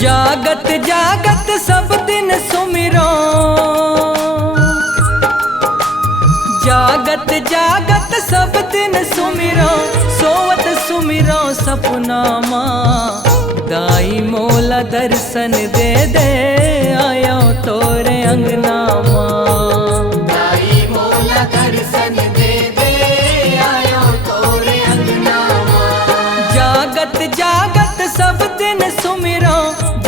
जागत जागत सब दिन सुमिरो, जागत जागत सब दिन सुमिरो, सोवत सुमिरो सपना माँ। दाई मोला दर्शन दे दे, आयो तोरे अंगना माँ। दाई मोला दर्शन दे दे, आयो तोरे अंगना माँ। जागत जागत सब दिन सुमिरो,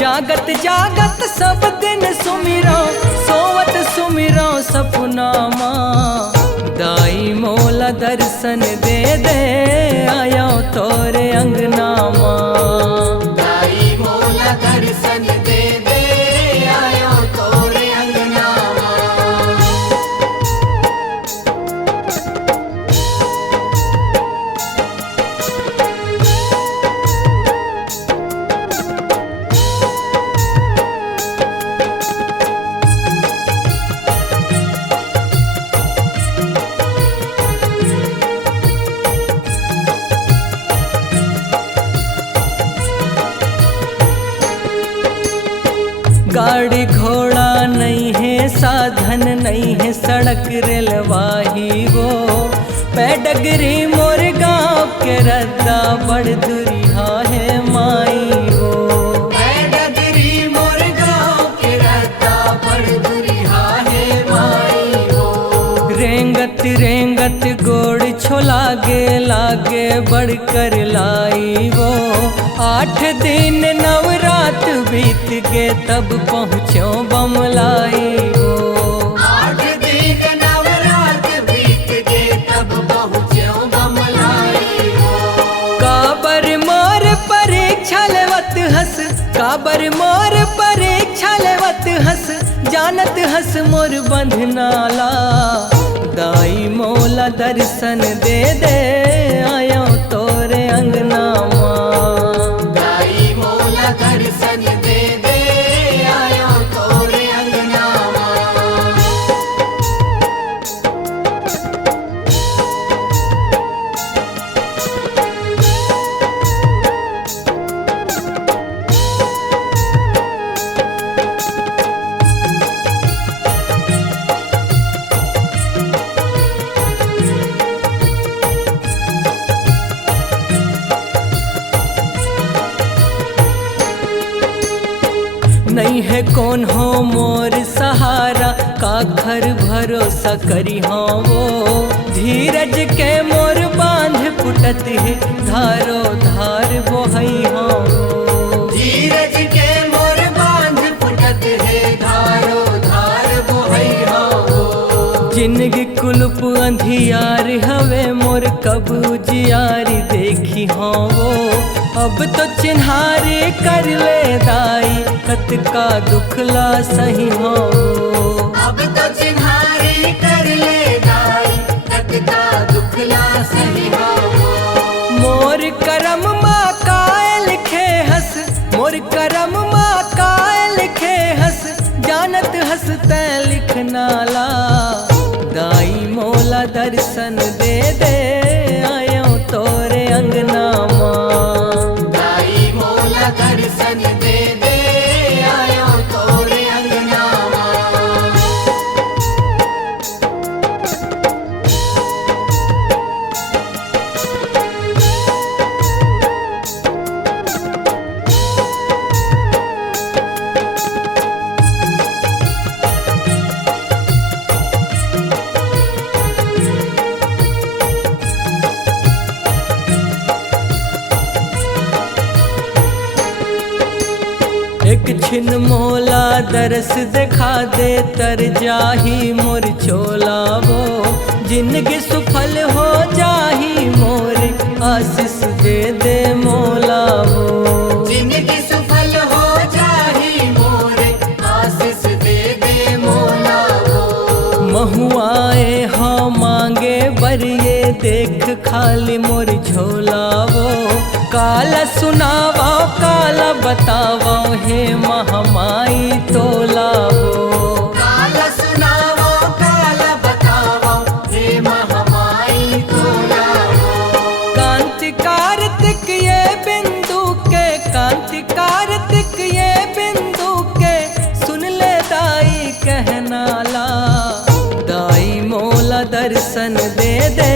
जागत जागत सब दिन सुमिरो, सोवत सुमिरो सपना माँ। दाई मोला दर्शन दे दे, आयो तोरे अंगना माँ। दाई मोला दर्शन दे दे, आयो तोरे अंगना माँ। गाड़ी घोड़ा नहीं है, साधन नहीं है, सड़क रेलवाही वो। पैडगरी मोर गाँव के रद्दा बड़ दुरिहा है माई वो। पैडगरी मोर गाँव के रद्दा बड़ दुरिहा है माई वो। रेंगत रेंगत गोड़ छोलागे लागे बढ़ कर लाई वो। 8 दिन नवरात बीत गए तब पहुँचो बमलाई वो। 8 दिन नवरात बीत गए तब पहुँचो बमलाई वो। काबर मोर परीक्षा लेवत हस, काबर मोर परीक्षा लेवत हस, जानत हस मोर बंधनाला। दाई मोला दर्शन दे दे, आयो तोरे अंगना माँ। दाई मोला दर्शन दे दे, आयो तोरे अंगना माँ। नहीं है कौन हो मोर सहारा, काखर भरोसा करी हाँ वो। धीरज के मोर बांध पुटत है, धारो धार बोहई हाँ वो। धीरज के मोर बांध फुटत है, धारो धार बोहई हो। जिंदगी कुलप अंधियार हवे मोर कब उजियारी देखी हाँ वो। अब तो चिन्हारे कर ले दाई, कत का दुखला सही हाँ वो। अब तो चिन्हारी कर ले दाई, कतका दुखला सही हो। मोर करम माँ काय लिखे हस, मोर करम माँ काय लिखे हस, जानत हस तै लिखनाला। दाई मोला दर्शन दे दे, आयो तोरे अंगना माँ। दाई मोला दर्शन दे दे, आयो तोरे अंगना माँ। एक छिन मोला दरस दिखा दे, तर जाही मोर चोला जिंदगी सफल हो जाही मोरे आशीष दे दे मौला वो जिंदगी सफल हो जाही मोरे आशीष दे दे मौला वो महुआए हाँ मांगे बरिए देख खाली मोर झोला वो काला सुनावा काला बतावा हे महामाई तोला वो काला सुनावो काला बतावो हे महामाई तोला वो कांति कार्तिक ये बिंदु के कांति कार्तिक ये बिंदु के सुन ले दाई कहनाला दाई मौला दर्शन दे दे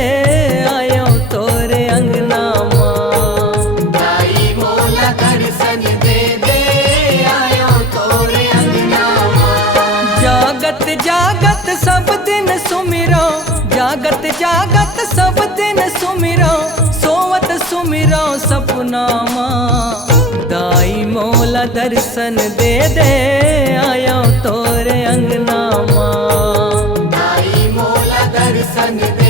आयो तोरे अंगना माँ दाई मौला दर्शन दे दे आयो तोरे अंगना माँ जागत जागत सब दिन सुमिरो जागत जागत सब दिन सुमिरो सोवत सुमिरो सपना माँ दाई मौला दर्शन दे दे आयो तोरे अंगना माँ दाई मौला दर्शन दे